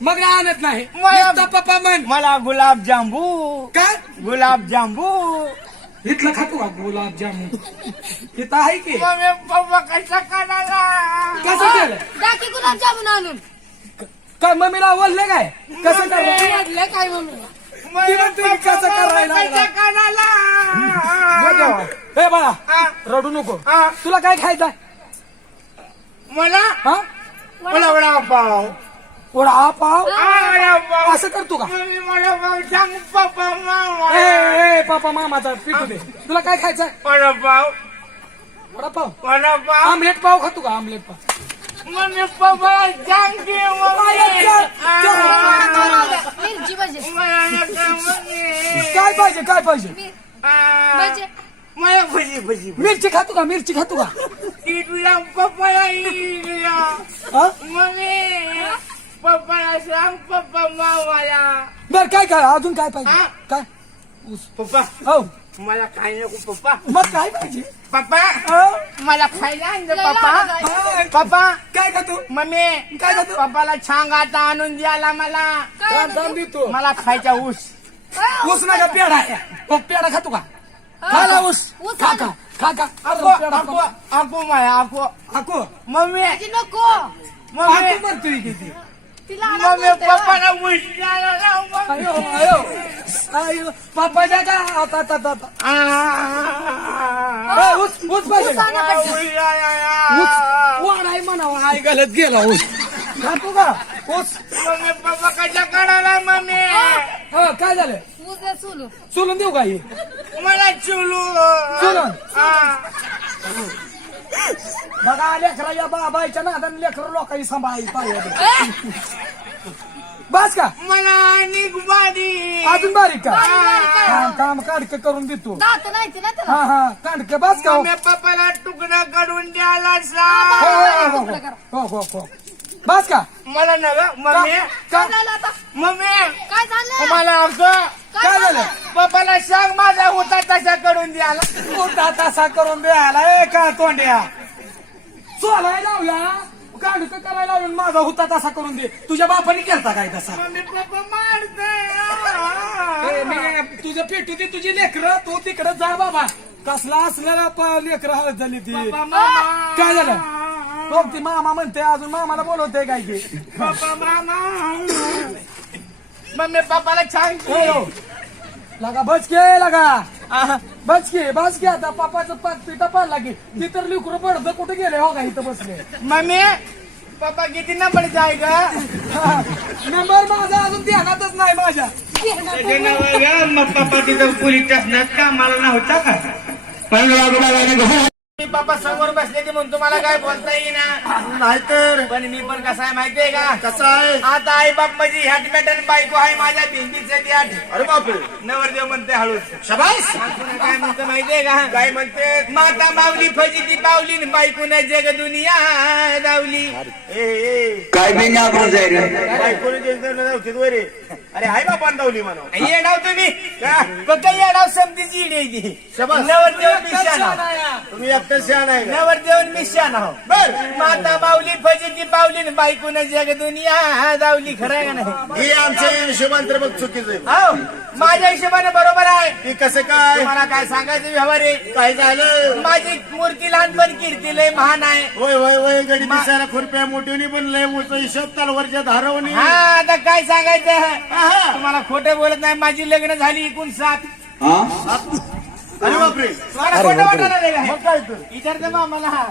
मग आणत नाही मला- नुसतं पप्पा म्हण मला गुलाबजांबू काय गुलाबजांबू इथलं खातो का गुलाबजामुन इथं आहे की मम्मी पप्पा कशा करायला कसं केलं दाखी गुलाबजामुन आणून काय मम्मीला आवडलं काय कसं करायला वाटलं काय मम्मी मम्मी म्हणते पप्पा कसं करायला कशा करायला हे बाळा हा, रडू नको हा. तुला काय खायचं मला हा मला वडापाव वडा पाव वडापाव असं करतो का मम्मी वडापाव सांग पप्पा मामा ए पापा मामाचा पिटू दे तुला काय खायचं वडापाव वडापाव वडापाव आमलेट पाव खातो का आमलेट पाव मम्मी पप्पा सांग की मिरची भजी काय पाहिजे काय पाहिजे भजी मला भजी भजी मिरची खातो का मिरची खातो का इडला पप्पाला इडला हा? मम्मी पप्पाला सांग पप्पा मामाला बर काय काय अजून काय पाहिजे हा? काय पप्पा हो मला काय नको पप्पा मग काय पाहिजे पप्पा हा? मला खायला आणलं लय पप्पा हा? पप्पा काय खातो मम्मी काय खातो? पप्पाला छान आता आणून द्याला मला काय थांब देतो मला खायचा ऊस ऊस ना का पेढा आहे मग पेढा खातो का खाला ऊस ऊस खा आणा. का खा का आपो पेढा आपो खातो. आपो माया आपो हाको मम्मी भजी नको मम्मी हाको म्हणतोय किती तिला आणा मम्मी बोलते. पप्पाला ऊस द्यायला लाव, मम्मी. अयो अयो अयो पापा जा का आता आता आता ए, ऊस ऊस पाहिजे ऊस का? आणा भजी. ऊस द्यायला. ऊस वाढाय म्हणावं आई गलत गेला ऊस खातो का ऊस मम्मी पप्पा कशा काढायला मम्मी हो काय झालं ऊस दे सोलून. सोलून देऊ का हे मला चुलू चुलून? हा. बघा लेकरा या बाबाईच्या नादान लेकर लोकांनी सांभाळायची पाहिजे ए, बस का मला निगबाडी अजून बारीक का बारीक काय? काम काम काढके करून देतो दात नाही ते ना त्याला. हा हा काढके बस का हो मम्मी पप्पाला तुकडा काढून द्यायला हो, सांग हो, हो, हो, हो, हो. बस का मला ना ग मम्मी काय झालं आता मम्मी काय झालं मला असं काय झालं पप्पाला सांग माझा होता तसा करून द्यायला मोठा तसा करून द्यायला ए का तोंड्या सोलाय लावला काढूक करायला लावून माझा होता तसा करून दे तुझ्या बापाने केलता काय तसा मम्मी पप्पा मारते ए, मी तुझं पेटू दे तुझी लेकरं तू तिकडे जा बाबा कसला असलेला लेकरं हळद झाली ती काय झालं बघ ती मामा म्हणते अजून मामाला बोलवते काय की पप्पा मामा मम्मी पप्पाला छान हो लगा बचके लगा बचके आता पापाचं पिठा पाडला की ती तर लिकरू पडतं कुठे गेले हो का इथं बसले मम्मी पप्पा किती नंबर जाय ग नंबर माझा अजून ध्यानातच नाही माझ्या मग पप्पा तिथं पोलीस स्टेशनात का मला नव्हता का पप्पा समोर बसले ते म्हणून तुम्हाला काय बोलता येईना नाहीतर पण मी पण कसा आहे माहितीये का कसा आहे आता आई बाप माझी हॅट मॅटन बायको आहे माझ्या भिंतीचे ती आठ अरे बापरे नवरदेव म्हणते हळूच शबास काय म्हणते माहितीये का काय म्हणते माता माऊली फजी ती पावली बायको न जग दुनिया दावली काय बी आपण जाईल बायकोने अरे आई बापा दावली म्हणा येडाव तुम्ही फक्त येडाव समतीची इडी नवरदेव मिशाना तुम्ही एकटं शहाण आहे नवरदेव मिशान आहो बर माता माऊली फजी ती पावली न बायकोन जग दुनिया दावली खरं आहे का नाही हे आमच्या हिशोबान तर मग चुकीचं आहे. हो माझ्या हिशोबाने बरोबर आहे हे कसं काय तुम्हाला काय सांगायचं व्यवहार आहे काय झालं माझी मूर्ती लहानपण कीर्ती लय महान आहे होय होय होय गडी दिसायला खुरप्या मोठीने पण लय मोठं हिशोब तलवारच्या धारवणी हा आता काय सांगायचं तुम्हाला खोटं बोलत नाही माझी लग्न झाली 59 अरे बापरे तुम्हाला खोटं वाटणार आहे का? मग काय तर विचारते मामाला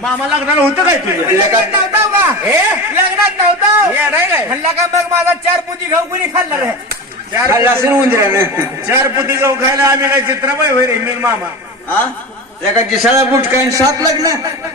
मामा लागणार होतं काय तुझं लग्नात नव्हता का हे लग्नात नव्हतं खाल्ला का मग माझा 4 पुती घाऊ कुणी खाल्ला रे चार पुती जाऊ खायला आम्ही काय चित्रमय होय रे मी मामा एका दिसाला बुट काय 7 लग्न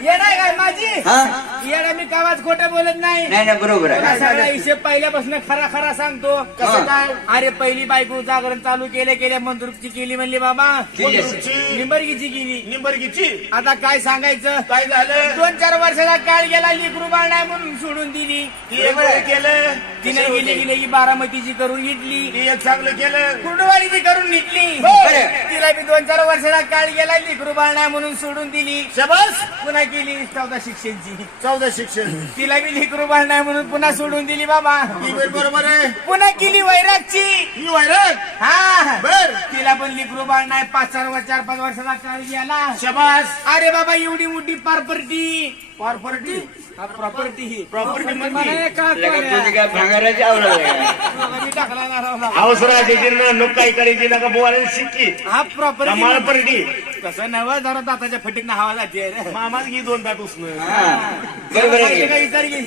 येणार काय माझी हा येणार मी कावाच खोटं बोलत नाही नाही नाही बरोबर तुला आहे सगळा हिशेब पहिल्यापासून खरा खरा सांगतो कसं काय अरे पहिली बायको जागरण चालू केल्या मंत्रुपची केली म्हणली बाबा केली असेल. निंबर्गीची केली निंबर्गीची आता काय सांगायचं काय झालं 2-4 वर्षाचा काळ गेला लेकरू बाळ नाही म्हणून सोडून दिली ती एक बरं केलं तिने गेली गेली की बारामतीची करून घेतली ती एक चांगलं केलं कुर्डवाडीची करून घेतली बरं. तिला बी 2-4 वर्षाचा काळ गेला लेकरू बाळ नाही म्हणून सोडून दिली. शबास. पुन्हा केली 14 शिक्षणची. 14 शिक्षण. तिला बी लेकरू बाळ नाही म्हणून पुन्हा सोडून दिली बाबा. ही वेळ बरोबर आहे. पुन्हा केली वैरागची. ही वैराग. हा बर. तिला पण लेकरू बाळ नाही. 4-5 वर्षाचा काळ गेला. शबास. अरे बाबा एवढी मोठी प्रॉपर्टी. प्रॉपर्टी. प्रॉपर्टी ही प्रॉपर्टी म्हणजे मला काय लगा तुझी कळलं? काय भांगाराची आवड आहे? दोघांनी टाकला ना. अवसराची नुक काही करायची नका बोलायला शिकी. हा प्रॉपर्टी कमाल पडली. कसं नवं जरा दाताच्या फटीत हवा जाते रे. मामाच घे 2 ताट उसनं. हा. बरोबर आहे की? काही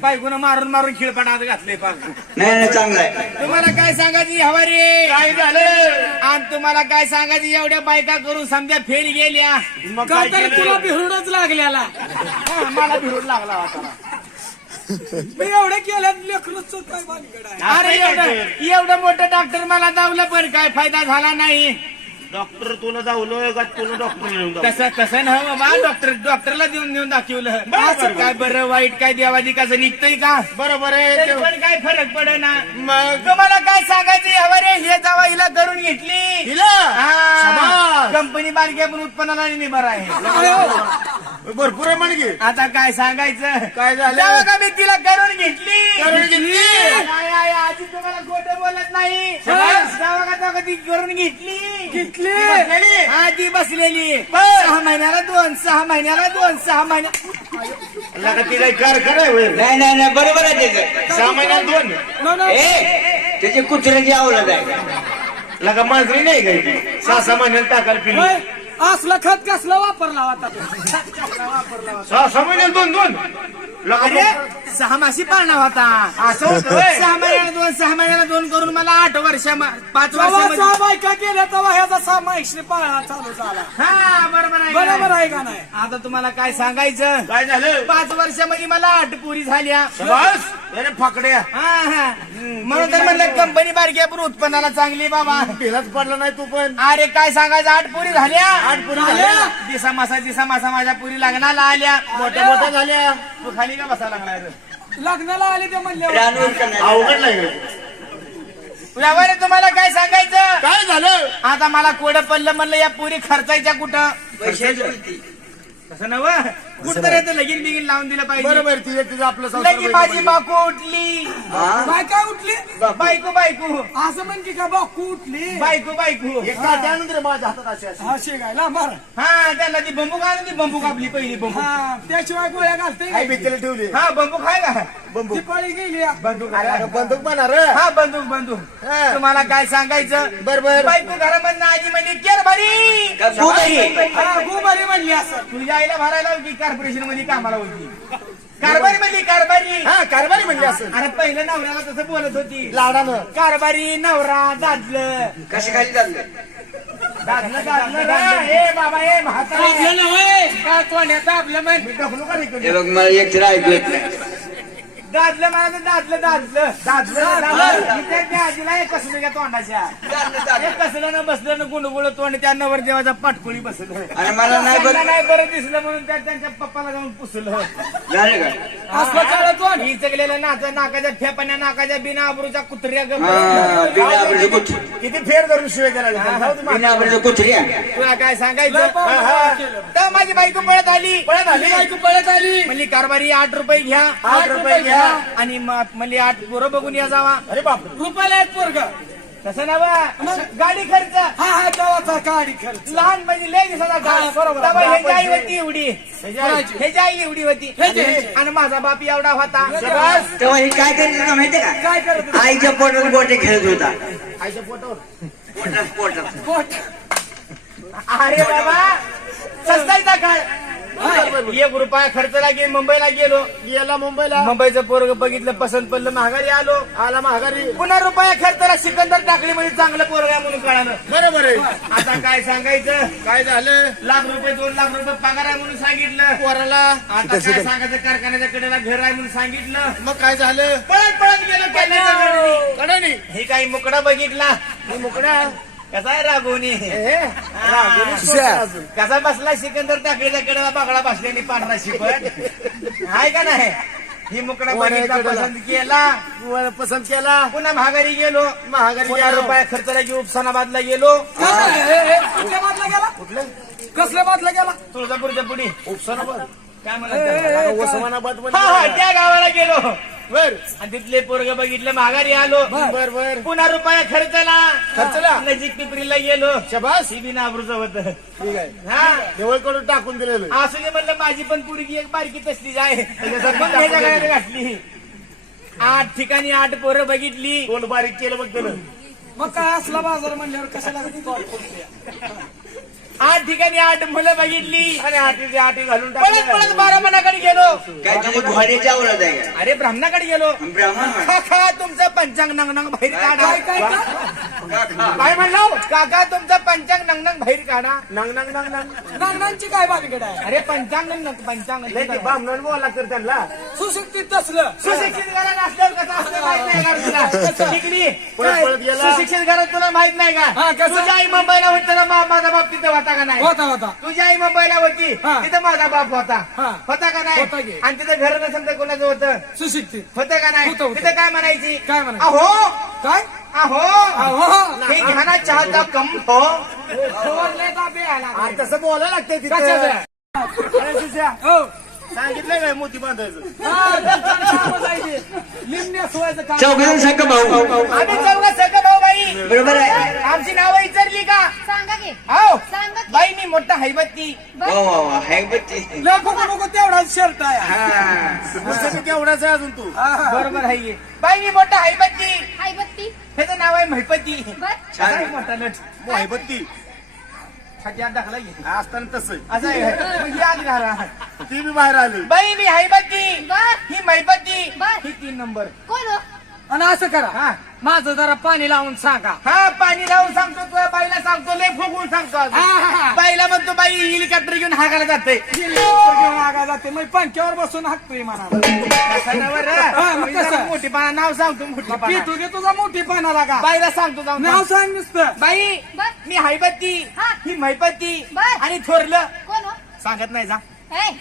बायकोनं मारून खिळपाटात घातले पार. नाही नाही चांगलं आहे. तुम्हाला काय सांगायची हवा रे? काय झालं? आणि तुम्हाला काय सांगायची एवढ्या बायका करून समजा फेल गेल्या. मग का काय तर तुला केलं? बिहरुडच लागलेला. हा, मला भिरून लागला होता. मी एवढं केलं लेकरच काय भानगड आहे. अरे एवढं मोठं डॉक्टर मला दावलं पण काय फायदा झाला नाही. डॉक्टर तुला जावलं का तुला डॉक्टर घेऊन जाऊ? तसं ना बाबा. डॉक्टरला देऊन दाखवलं. बरं. काय बरं वाईट काय देवादी कसं निघतंय का? बरोबर आहे. तरी पण काय फरक पड ना. मग तुम्हाला काय सांगायचं हवं रे? हे जावा हिला करून घेतली. हिला? शाबास. कंपनी बारक्या पण उत्पन्नाला निभर आहे. भरपूर आहे म्हणजे. आता काय सांगायचं? काय झालं? जावा का मी तिला करून घेतली. करून घेतली? नाही, आजी तुम्हाला खोटं बोलत नाही. शाबास. जावा का जावा ती करून घेतली. घेतली. बसलेली? हा ती बसलेली. बर. 6 महिन्याला 2, 6 महिन्याला 2, 6 महिन्या. लगा ती काही कारखाना आहे होय. नाही नाही नाही बरोबर आहे त्याचं. 6 महिन्यात 2. No, no. त्याची कुत्र्याची आवड आहे. लगा मांजरी नाही काही ती. 6 महिन्यात टाकायला पिली. होय. असलं खत कसलं वापरला होता तू? 6 महिन्यात 2. लगा अरे 6 मासी पाळणा होता. असं होतं होय? 6 महिन्याला 2, 6 महिन्याला 2 करून मला 8 वर्ष 5 जेव्हा वर्ष. सहा बायका केल्या तेव्हा ह्याचा 6 महिने पाळणा चालू झाला. हा बरोबर आहे. बरोबर आहे का नाही? आता तुम्हाला काय सांगायचं? काय झालं? 5 वर्षामध्ये मला 8 पुरी झाल्या. बस. अरे फाकड्या. हा. म्हणून तर म्हणलं कंपनी बारकी पण उत्पन्नाला चांगली बाबा. बिलाच पडला नाही तू पण. अरे काय सांगायचं 8 पुरी झाल्या. 8 पुरी झाल्या. दिसा मासा माझ्या पुरी लग्नाला आल्या. मोठ्या झाल्या. तू खाली का बसा लागलाय रे? लग्नाला आले ते म्हणले रानूर का नाही? अवघड नाही. यावर तुम्हाला काय सांगायचं? काय झालं? आता मला कोडं पडलं म्हणलं या पुरी खर्चायच्या कुठं? पैशाची वृत्ती. कसं नवं कुठं तर येतं लगीन बिगीन लावून दिलं पाहिजे. बरोबर. तिचं आपलं संसार लगी माझी बाकू उठली. हा? बायका उठली. बायको असं म्हण की का बाकू उठली. बायको एक ताट आणून रे माझ्या हातात अशी. हा शिकायला बरं. हा त्यांना ती बंबूक आणून ती बंबूक आपली पहिली बंबूक. हा त्याशिवाय गोळ्या घालते आई भीतीला ठेवली. हा बंबूक आहे का? बंबू. ती पळी गेली. बंदूक अरे बंदूक म्हणा रे. हा बंदूक. हा. तुम्हाला काय सांगायचं? बरोबर. बायको घरामधनं आजी म्हणजे केर भरी. का गोबाई? हा गोबारी म्हणली असं. तुझ्या आईला भरायला होती कॉर्पोरेशन मध्ये कामाला होती. कारभारी. हा कारभारी म्हणली असं. अरे पहिलं नवऱ्याला तसं बोलत होती. लाडानं. कारभारी नवरा दादलं. कशी खाली चाललं? दादलं हे बाबा हे म्हातारा काय तोंड्याचं आपलं म्हण. मी ढकलू का रे? हे बघ मला एक तर ऐकू येत नाही. दादलं मला दादलं त्या आजीला एक कसलं घ्या तोंडाच्या. एक कसलं ना बसलं ना गुंडगुळ तोंड त्या नवर देवाचा पाटकोळी बसलं. आणि मला नाही बघ. त्यांना नाही बरं दिसलं म्हणून त्यांच्या पप्पाला जाऊन पुसलं. झालं का? असलं काढत ही चगलेलं नाकाच्या फेपाण्या नाकाच्या बिना आबरूच्या कुत्र्या हा, बिना आवडीची कुत्री. किती फेर धरून शिवाय केला. बिना आवडीची कुत्री आहे. तुला काय सांगायचं? केलं. तर माझी बायको पळत आली. बायको पळत आली. म्हणली कारभारी 8 रुपये घ्या. 8 रुपये घ्या. आणि म्हणली 8 पोरं बघून या जावा. अरे बाप. रुपयाला एक पोरग. तसं ना बा गाडी खर्च हा गावाचा गाडी खर्च. लहान म्हणजे लय दिवसाचा हा, बरोबर. ह्याची आई होती एवढी. कोणाची? ह्याची आई एवढी होती. ह्याची. आणि माझा बाप एवढा होता. तेव्हा हे काय करत होता माहितीये का? काय करत होता? आईच्या पोटात गोटे खेळत होता. आईच्या पोटावर. पोटात. पोट. अरे बाबा सस्तायचा काळ. 1 रुपया खर्च लागेल. मुंबईला गेलो. गेला मुंबईला. मुंबईचं पोरग बघितलं पसंत पडलं. महागारी आलो. आला महागारी. पुन्हा रुपया खर्चाला सिकंदर टाकली म्हणजे चांगलं पोरग आहे म्हणून कळालं. बरोबर आहे. आता काय सांगायचं? काय झालं? 1 लाख रुपये 2 लाख रुपये पगार आहे म्हणून सांगितलं. पोराला. आता काय सांगायचं? कारखान्याच्या कडेला घर आहे म्हणून सांगितलं. मग काय झालं? पळत गेलो कॅन्याच्या कडानी. हे काही मुकडा बघितला. मुकड्या. कसा आहे रागोनी? अजून. कसा बसला सिकंदर टाकळीच्या कडेला बागडा बसल्याने पांढरा शिपट आहे का नाही? ही मुकडा बघितला पसंत केला. पसंत केला. पुन्हा महागारी गेलो. महागारी पुन्हा गेलो. रुपया खर्चाला घेऊन उस्मानाबादला गेलो. कुठल्या बाजूला गेला? कुठलं? कसल्या बादला गेला तुळजापूरच्या पुढे उपसनाबाद काय म्हणतात उस्मानाबाद त्या गावाला गेलो बर आणि तिथले पोरग बघितलं माघारी आलो बर बर पुन्हा रुपया खर्चला खर्चला? नजीक पिपरीला गेलो शबास ही बी नाबरूच होत ठीक आहे हा देवळकडून टाकून दिलेलं असं जे म्हणलं माझी पण पोरगी एक बारकी तसलीच आहे मग ह्याच्या गळ्यात घातली 8 ठिकाणी 8 पोरं बघितली तोंड बारीक केलं बघ त्यानं मग काय असला बाजार म्हणल्यावर कशाला तोड फुटल्या? 8 ठिकाणी 8 मुलं बघितली आणि हाती हाती घालून पळत टाकलं पळत बारामणाकडे गेलो काय तुझे घोड्याच्या आवडत आहे का अरे ब्राह्मणाकडे गेलो ब्राह्मण काका तुमचं पंचांग नंगनंग बाहेर काढा काय काय काय? काय म्हणलो काका तुमचं पंचांग नंगनंग बाहेर काढा नंग नंग नंग नंग नागनांची काय बाबीकडे आहे अरे पंचांग पंचांग लय ते बामणन बोला लागतं त्यांना सुशिक्षित तसलं सुशिक्षित घरात असल्यावर कसं असतं माहित नाही का तुला डिग्री पळत पळत गेला सुशिक्षित घरात तुला माहित नाही हा, का कसं? तुझ्या आई मुंबईला होती तर माझा बाप तिथं होता का नाही होता होता तुझी आई मुंबईला होती हा. तिथं माझा बाप होता हा. होता का नाही होता की. आणि तिथं घर नसेल तर कोणाचं होतं सुशिक्षित होतं का नाही होतं, होतं. तिथं काय म्हणायची काय म्हणायची? अहो काय अहो अहो हे घाना चहाचा कम हो सोडले तापे आला. आणि तसं बोलायला लागतंय कशाचं? तिथं अरे तुझ्या हो. सांगितलंय काय मोती बांधायचं हा, त्यांचं नाव जायचे. लिमण्या सोयाचं काम. चौघजण संघ भाऊ आम्ही चौघा सगळं भाऊ बाई बरोबर आहे आमची नावं विचारली का सांगा की हो सांगा की बाई मी मोठा हैबत्ती वा वा वा हाय बच्ची लय बघू बघू तेवढाच शर्ट आहे हा पुस्तकी तेवढाच आहे अजून तू बरोबर आहे की. बाई मी मोठा हैबत्ती हाय बत्ती त्याचं नाव आहे महिपती बर छान असा आहे. एक मोठा नट मोहबत्ती छात्यात दाखला घे असताना तसं असं आहे मग ही आत घाला ती बी बाहेर आली बाई मी हैबत्ती बर ही महिपती बर. ही 3 नंबर कोण हो आणि असं करा हा माझं जरा पाणी लावून सांगा हा पाणी लावून सांगतो तुझ्या बाईला सांगतो लय फुगून सांगतो आज. हा, हा, हा. बाईला म्हणतो बाई हेलिकॉप्टर घेऊन हाकायला जाते घेऊन आगा जाते मग पंख्यावर बसून हाकतोय म्हणा हा, मग कसं? मोठी पाना नाव सांगतो मोठी पाना पिटू दे तुझा मोठी पानाला का बाईला सांगतो जाऊन नाव सांग नुसतं बाई बर. मी हैबत्ती हा. ही महिपती बर. आणि थोरलं कोण हो सांगत नाही जा ए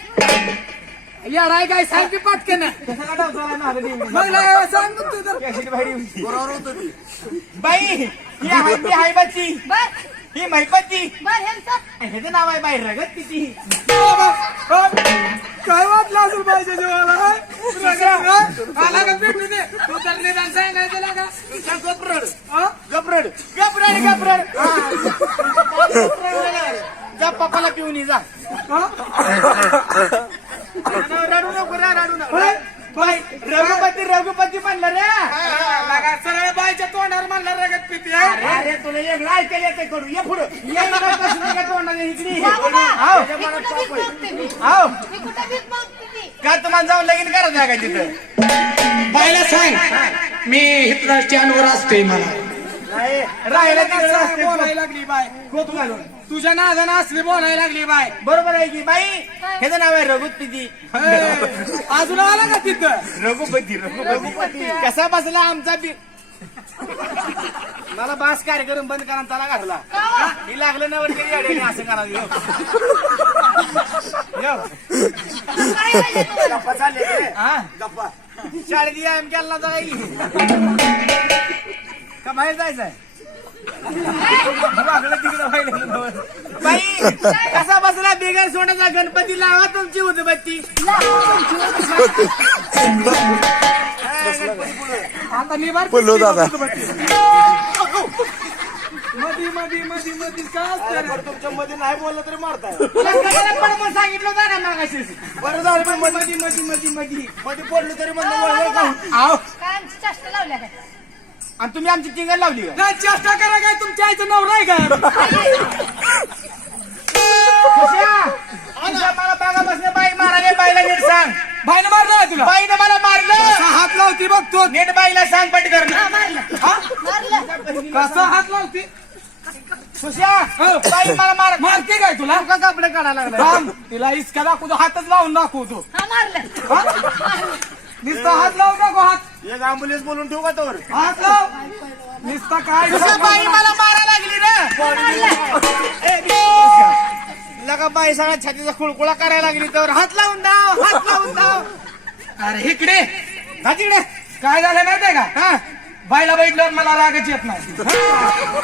येडाय काय सांग की पटकन मग नाही, सांग ना तू तर. बरोबर होतं ती बाई ही हैबत्ती बर ही महिपती बर ह्यांचं ह्याचं नाव आहे बाई रगत किती बाबा, काय वाटलं असेल पाहिजे जेवायला हा? आला का भेटू दे तू तर निदान सांगायचं ना का गपरड हा? गपरड गपरड गपरड जा पप्पाला पिऊन ये जा हा? रडू नको रे रडू नको होय? बाई रघुपती रघुपती म्हणलं रे लागा, सरळ बाईच्या तोंडावर म्हणला रगत पिती आहे अरे तुला एक ऐकायला येते करू ये पुढं ये मला बसून का तोंडाला इकडे बाबा हाव. मी कुठं भीक मागते मी हाव. मी कुठं भीक मागते ती का तुम्हाला जाऊन लगीन करायचं आहे का तिथं बाईला सांग मी इथला स्टँडवर असतोय मला नाही राहायला तिकडं असते. बोलायला लागली बाय कोप घालून तुझ्या नादानं असली बोलायला लागली बाय बरोबर आहे की बाई ह्याचं नाव आहे रघुपती हे, अजून आला का तिथं रघुपती रघुपती कसा बसला आमचा बी मला बास कार्यक्रम बंद करा त्याला घातला ही लागलं ना वरती येड्याने असं करावं ह्यो. काय पाहिजे तुम्हाला? गप्पा चालले रे. हा गप्पा शाळेत व्यायाम केला नव्हता काही का बाहेर जायचंय वाकडं तिकडं व्हायला नव्हतं. बाई कसा बसला बेगर सोडाचा गणपती लावा तुमची उदबत्ती आता निभार बोललो दादा. मधी मधी मधी मधी काय असतं रे? पण तुमच्या मध्ये नाही बोललं तरी मारताय तुला कशाला पण मग सांगितलं होतं ना मागाशी बरं झालं पण मधी मधी मधी मधी मध्ये पडलं तरी म्हणलं वळवळ का? आहो काय आमची चेष्टा लावल्या काय आणि तुम्ही आमची टिंगल लावली का काय चेष्टा करा काय तुमच्या आईचं नवरा आहे का तुझ्या मला बागा बसल्या बाई मारायला बाईला नीट सांग बाईनं मारलं का तुला बाईनं मला मारलं कसा हात लावती बघ तो नीट बाईला सांग पटकन मारलं कसा हात लावती सुश्या बाई मला मार मारते काय तुला का कपडे काढायला लागला थांब, तिला इतका दाखवतो हातच लावून दाखवतो हा मारलं नुसता हात लावू नको हात एक अँब्युलन्स बोलून ठेवू का तोवर हात लाव नुसता काय सुश्या बाई मला मारायला लागली ना लगा बाई सगळ्या छातीचा खुळकुळा करायला लागली तर हात लावून दाव अरे इकडे हा तिकडे काय झालं माहितीये का हा बाईला बैठल्यावर मला रागच येत नाही.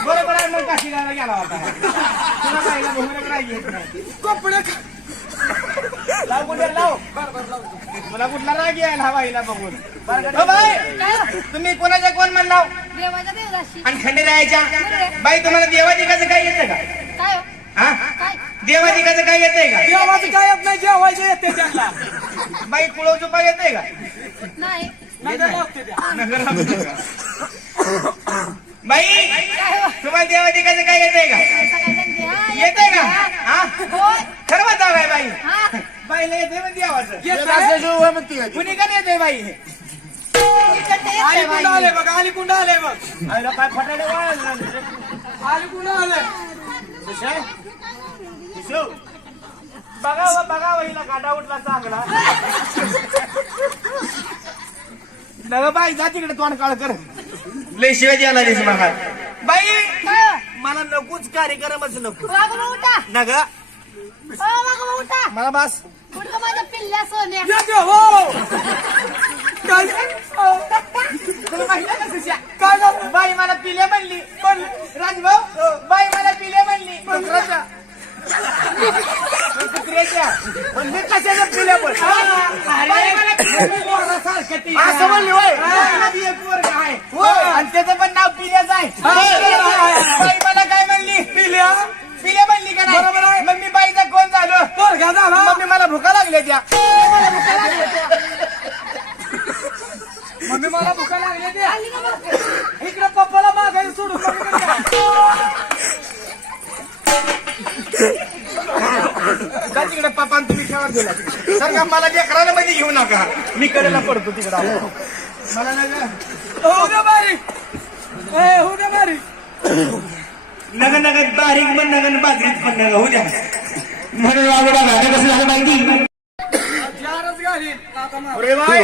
बरोबर आहे, मग काशी गायला गेला होता. तुला बाईला बघून राग येत नाही. कपडे लाव कुठे लाव. तुला कुठला राग यायला हा बाईला बघून. हो बाई, काय तुम्ही कोणाच्या कोण म्हणला देवाच्या देवदाशी आणि खंडेरायाच्या बाई तुम्हाला देवाधिकाचं काय येतं का? काय हो? हा काय देवाधिकाचं काय येतंय का? जेवायचं काय येत नाही, जेवायचं येते त्यांना. बाई कुळव चुपा येतंय का? नाही नाही तर लावते त्या. नगर राहते का? बाई काय हो? तुम्हाला देवाधिकाचं काय येतंय का? असं काय सांगते? हा, येतंय का? हा होय. खरं म्हणता काय बाई? हा. बाईला येतंय पण देवाचं. येत नाही. कुणी का नाही येतंय बाई? इकडे येत आली नाही कुंड बाई. आले बघ, आली कुंड आले बघ, आईला काय फटाडे वाळायला आली कुंड आले. बघावं बघावं हिला काटा उठला चांगला. नग बाई जा तिकडे तोंड काळ कर. लय शिवाय द्यायला दिस बघा बाई. काय हो? मला नकोच कार्यक्रमच नको. वाघोबा उठा. नग हो, वाघोबा उठा. मला बस. उठ गं माझ्या पिल्ल्या सोन्या. येते हो. काय तुला माहिती आहे का सुश्या? काय झालं? बाई मला पिल्या म्हणली. राजभाऊ बाई मला पिल्या म्हणली. डुकराच्या. कुत्र्याच्या. म्हणजे कशाच्या पिल्या पण बाई मला पोरासारखं ती. असं म्हणली होय. मला बी एक पोरगं आहे. आणि त्याचं पण नाव पिल्याच आहे. बाई मला काय म्हणली? पिल्या पिल्या म्हणली का नाही? बरोबर आहे. मग मी बाईचा कोण झालो? पोरगा झाला. मम्मी मला भुका लागल्या त्या. मम्मी मला भुका लागले ते. आली का बघ? इकडे पप्पाला मागायला सोडून जा तिकडे पप्पा तुम्ही खेळत गेला सर का मला लेकराला मध्ये घेऊ नका. मी कडेला पडतो तिकडे. मला नाही हो ग बारी, हो ग बारी. नगर नगर बारीक पण नगर बाजरीत पण नगर होऊ द्या. म्हणून वागोबा गाणं कसं झालं माहिती? चारच गाडी आता मार. अरे बाई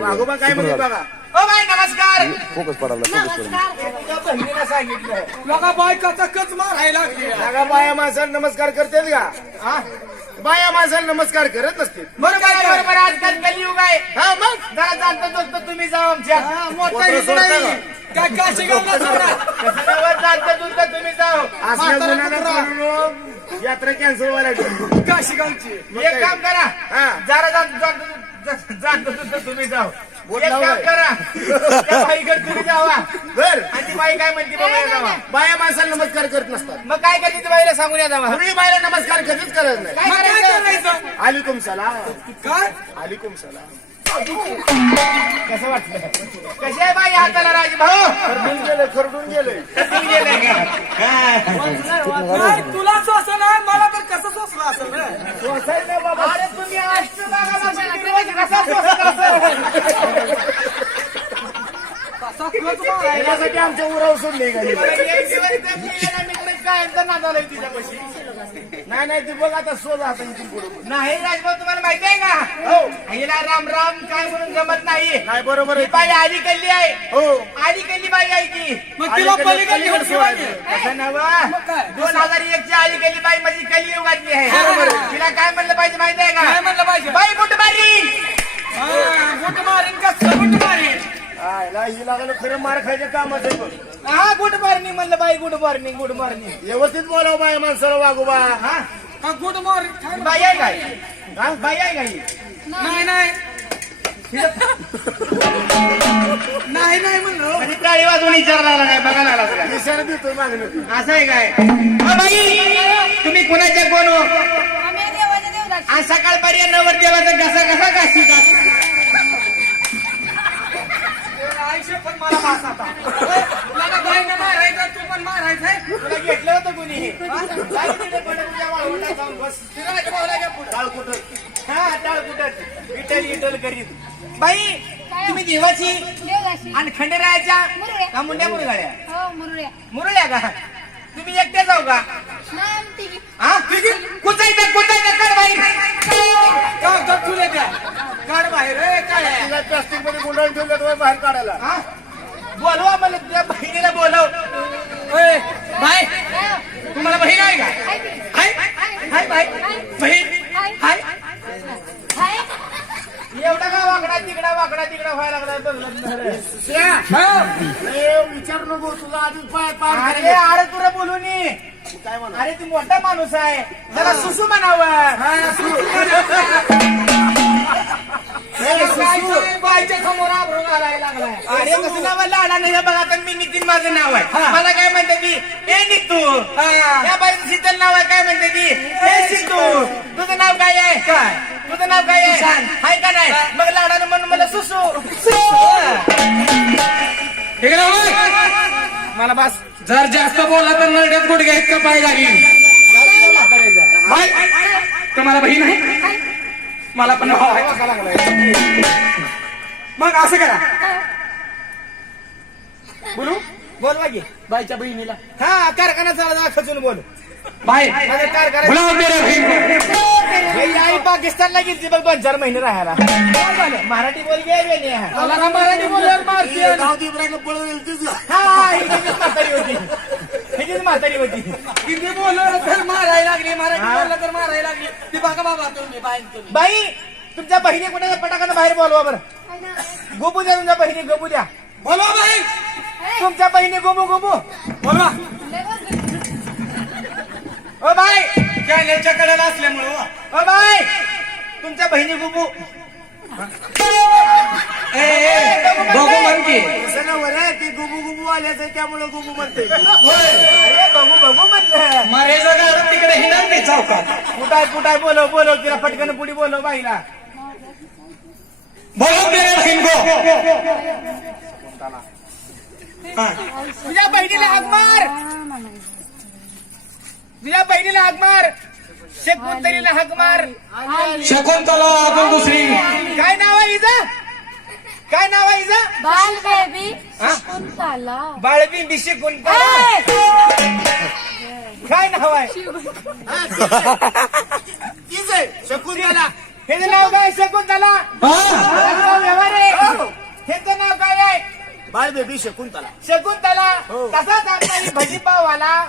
वागोबा काय म्हणते बघा. ओ बाई नमस्कार. नमस्कार. बहिणीला सांगितलं लगा बायकाचा कच मारायला लागली. नका बाया माणसाला नमस्कार करतात का? हा बाया माणसाला नमस्कार करत नसते. बरोबर आहे, बरोबर आहे. आजकाल कलियुग आहे. हा मग जरा जाणतं दोस्त तुम्ही जाऊ आमच्या. मोठा हिंद नाही. काय काशी गावला सोडा. कसं जाणतं दोस्त तुम्ही जाऊ. असल्या गुन्ह्याला काढून यात्रा कॅन्सल व्हायला लागली. काशी गावची. एक काम करा. हा. जरा जाणतं दोस्त तुम्ही जाऊ. बोट एक काम लावलंय. करा. त्या बाईकडे तुम्ही जावा. बर आणि ती बाई काय म्हणते बघूया जावा. बाया माणसाला नमस्कार करत नसतात. मग काय करते ती बाईला सांगून या जावा. तुम्ही बायला नमस्कार कधीच करत नाही. काय मग काय करायचं? करायचं? आलिकुम सलाम. काय आलिकुम सलाम. कसं वाटलं? कशी आहे बाई हाताला राजभाऊ? खरडून गेले. कसून गेलंय का? नाही, तुला सोसं नाही, मला तर कसं सोसलं असेल रे. अरे तुम्ही असं बघा बघा, शिकवायचं कसं सोसत असेल? कसा कच मारायला. यासाठी आमच्या उराव सोडले का? बरं, एक दिवस त्या मुलीला मित्र कायमचा नादालाय तिच्यापाशी. नाही नाही ते बघ आता शोध आता इथून पुढे. नाही राजभाऊ तुम्हाला माहिती आहे का? हो हिला राम राम काय म्हणून जमत नाही. नाही बरोबर ही आहे. बाई आली कल्ली आहे. हो आली कल्ली बाई आहे ती. मग तिला पलीकडे घेऊन ठेवायची. असं नवं. मग काय? 2001 ची आली गेली बाई माझी कलियुगातली आहे. बरोबर आहे. तिला काय म्हणलं पाहिजे माहिती आहे काय का? म्हणलं पाहिजे? बाई गुड मारी. गुट मारीन कसं गुट मारीन. आयला ही लागलं खरं मार खायचं कामच आहे बघ. हा गुड मॉर्निंग म्हणलं बाई गुड मॉर्निंग गुड मॉर्निंग. व्यवस्थित बोलाव बाया माणसाला वागोबा. हा का गुड मॉर्निंग काय बाई आहे काय? हा बाई आहे काय? नाही नाही नाही नाही म्हणलो. आणि टाळी वाजवून विचारला काय बघा लागला सगळा. इशारा देतो मागणं. असं आहे काय? बाई तुम्ही कुणाच्या कोण हो? आम्ही देवाच्या देवदाशी. आज सकाळपर्यंत नवरदेवाचा घसा घसा घासी का? आयुष्य पण मला मास आता. मला बाईने मारायचं, तू पण मारायचंय. तुला घेतलं होतं कुणी हे? हा? जाऊ तिथे पंढरपूरच्या वाळवंटात जाऊन बस. तिला राजभाऊला घ्या पुढं. टाळ कुठं? हा टाळ कुठं इटल इटल करीत. बाई तुम्ही देवाची देवदाशी. आणि खंडेरायाच्या मुरळ्या. का मुंड्या मुरगाळ्या हो, मुरळ्या. मुरळ्या का? तुम्ही एकट्या जाऊ का? नाही, आम्ही तिघी. हा कुचायचं काढ बाई. का गप्पू द्या. काढ बाहेर रे काय. तिला प्लास्टिक मध्ये गुंडाळून ठेवलं बाहेर काढायला. हा बोलवा मला त्या बहिणीला बोलव. ओय, बाय काय हो? तुम्हाला बहीण आहे का? हाय ती. हाय हाय. हाय बाय हाय. बहीण हाय. हाय हाय. एवढा का वाकडा तिकडा व्हायला लागला विचार नको तुझा आधी पाय पाय अरे अरे तुला बोलून ये. काय म्हणा अरे तू मोठा माणूस आहे जरा सुसू म्हणावं. बायच्या समोर आबरून घालायला लागलाय. अरे कसं नाव लाडा नाही बघा तर मी नितीन माझं नाव आहे. मला काय म्हणते ती ए नितू. या बाईचं शीतल नाव आहे काय म्हणते ती ए सिद्धू. तुझं नाव काय आहे काय तुझं नाव काय आहे हाय का नाही मग लाडानं म्हणून मला सुसू. मला बस जर जास्त बोलला तर नरड्यात गुडघ्या इतका पाय लागेल. तुम्हाला बहीण आहे मला पण भाऊ आहे. मग असं करा बोलू बोलवा की बाईच्या बहिणीला हा कारखाना चालला खचून बोल. बाय माझं कारखाना बोलाव मेऱ्या बहीण. ही आई पाकिस्तानला गेली बघ 2-4 महिने राहायला. मराठी बोल गे मला ना मराठी बोलायला मारते. गावठी ब्रँड पळवलेली तीच हा ही तिचीच म्हातारी होती हिचीच म्हातारी होती. हिंदी बोललं तर मारायला लागली मराठी बोललं तर मारायला लागली. ती बघा बाबा तुम्ही बाई तुम्ही बाई तुमच्या बहिणी कुठे पटाकानं बाहेर बोलवा बरं. गोबू द्या तुमच्या बहिणी गोबू द्या. बोलवा बहीण तुमच्या बहिणी गोबू बोलवा. ओ बाय कॅनेलच्या कडेला असल्यामुळं ओ बाय तुमच्या बहिणी गोबू बघू म्हण की असं ना बरं ती गुबू गुबू आल्याचं त्यामुळे गुबू म्हणते अरे बघू म्हणलं. मारेचा गाडा तिकडे हिंडल नाही चौकात. कुठाय बोलव तिला पटकन पुढे बोलव बाईला. बोलव मेऱ्या बहीण गो. तुझ्या बहिणीला हाक मार. तुझ्या बहिणीला हाक मार. शकुंतलीला हाक मार. शकुंतला अजून दुसरी काय नाव आहे हिचं काय नाव आहे हिचं बाल बेबी हा? कुंताला बाळबी बिशी कुंतला. काय नाव आहे तीच आहे शकुंतला. हेच नाव काय शकुंतला. व्यवहार आहे हेच नाव काय आहे बाळ बेबी शकुंतला. शकुंतला. तसाच आपला ही भजीपाववाला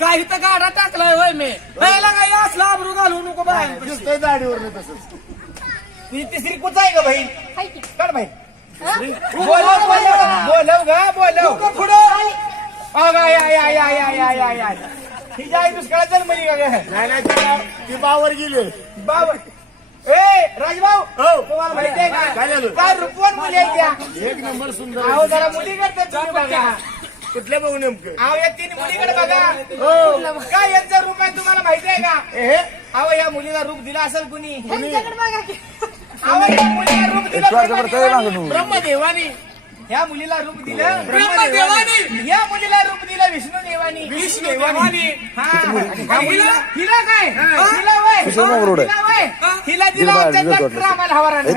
काही तर गाडा टाकलाय वय मी पहिला काही असला आबरू घालू नको बाहेर. दिसतंय दाढीवर तसंच. तुझी तिसरी कुच आहे का बहीण हाय की. काढ बहीण हा? बोलव गा बोलव पुढं अगं या हिच्या आई दुष्काळात जन्मली का काय नाही ती बावर गेली. बाबा ए राजभाऊ हो. तुम्हाला माहिती आहे काय का झालं? काय रुपवन मुली आहेत त्या. एक नंबर सुंदर. अहो जरा मुली करतात तुम्ही बघा. कुठल्या बघू नेमकं अहो या 3 मुलीकडे बघा. हो काय यांचं रूप आहे तुम्हाला माहिती आहे का अहो या मुलीला रूप दिलं असेल कुणी त्यांच्याकडे बघा की. अहो या मुलीला रूप दिलं ब्रह्मदेवानी. ब्रह्मदेवानी. ह्या मुलीला रूप दिलं ब्रह्मदेवानी. या मुलीला रूप दिलं विष्णुदेवानी. हा आणि हिला काय हिला वय हिला दिला आमच्या आम्हाला हवारानं.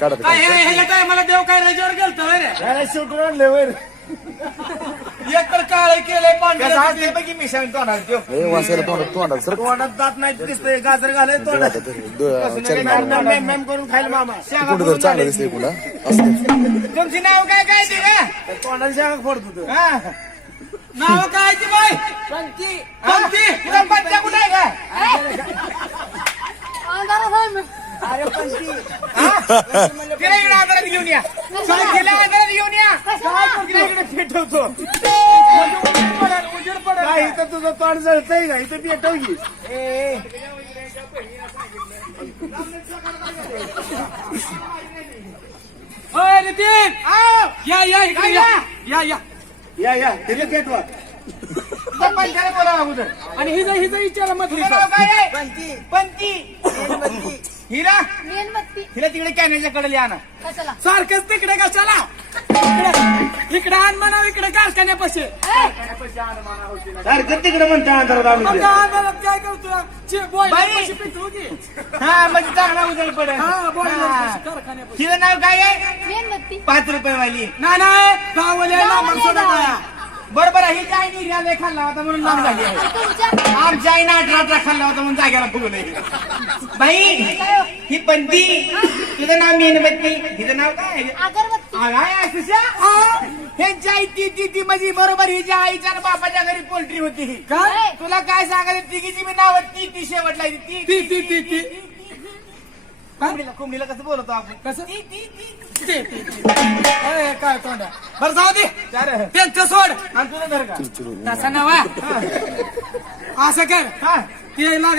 काय ह्याला काय मला देव काय रजेवर गेलतो रे. त्याला शेवटून आणले वर. एक तर काळे केलंय कसं पांढरे असते बघ की मिशाण तोंडात त्यो. तोंडात दात नाही दिसतंय गाजर घालाय तोंडात. मॅम करून खायला मामा. चांगलं दिसतंय तुमची नाव काय काय ते का तोंडाला शाळा फोडत होतं. हा नाव काय ती बाई पंती. कोणती? तुला पत्त्या कुठे आहे का अंधारात आहे मी. अरे पण तिला इकडे आधारात घेऊन या तिला आधारात घेऊन या तिला इकडे पेटवतो उजेड पडत काय इथं तुझं तोंड जळतंय का इथं पेटव की. ओय नितीन या इकडे या तिथे पेटवा. पंचाला बोला अगोदर आणि हिचं विचारा मत तुझं नाव काय आहे पंती हिला मेणबत्ती. हिला तिकडे कॅनेलच्या कडे या ना कशाला? सारखंच तिकडे कशाला इकडे आण म्हणावं इकडे कारखान्यापाशी. सारखं तिकडे म्हणता अंधारात आम्ही. आमच्या आंध्रात काय करतो बाई. पिटू की हा म्हणजे चांगला उजेड पडेल हा बोल हा. कारखान्यापाशी तिचं नाव काय आहे मेणबत्ती. 5 रुपये वाली नाही गावले नामन सोडा काय बरोबर आहे ही आई निर्यालय खाल्ला होता म्हणून नाव झाली आहे आणि तुमच्या आमच्या आईनं 18 खाल्ला होता म्हणून जाग्याला फुगलं बाई ही पंती तुझं नाव मेणबत्ती हिचं नाव काय आहे? अगरबत्ती. काय आहे सुशा ह्यांची आई ती म्हणजे बरोबर हिच्या आईच्या आणि बापाच्या घरी पोल्ट्री होती. काय तुला काय सांगायचं तिघीची मी नाव ती शेवटला ती ती कुंबडीला कसं बोलतो आपण कसं ती अरे काय तोंडा बरं जाऊ दे चार त्यांचं सोड आणि तुझं धर का तसा नवा असं कर हा ते लाग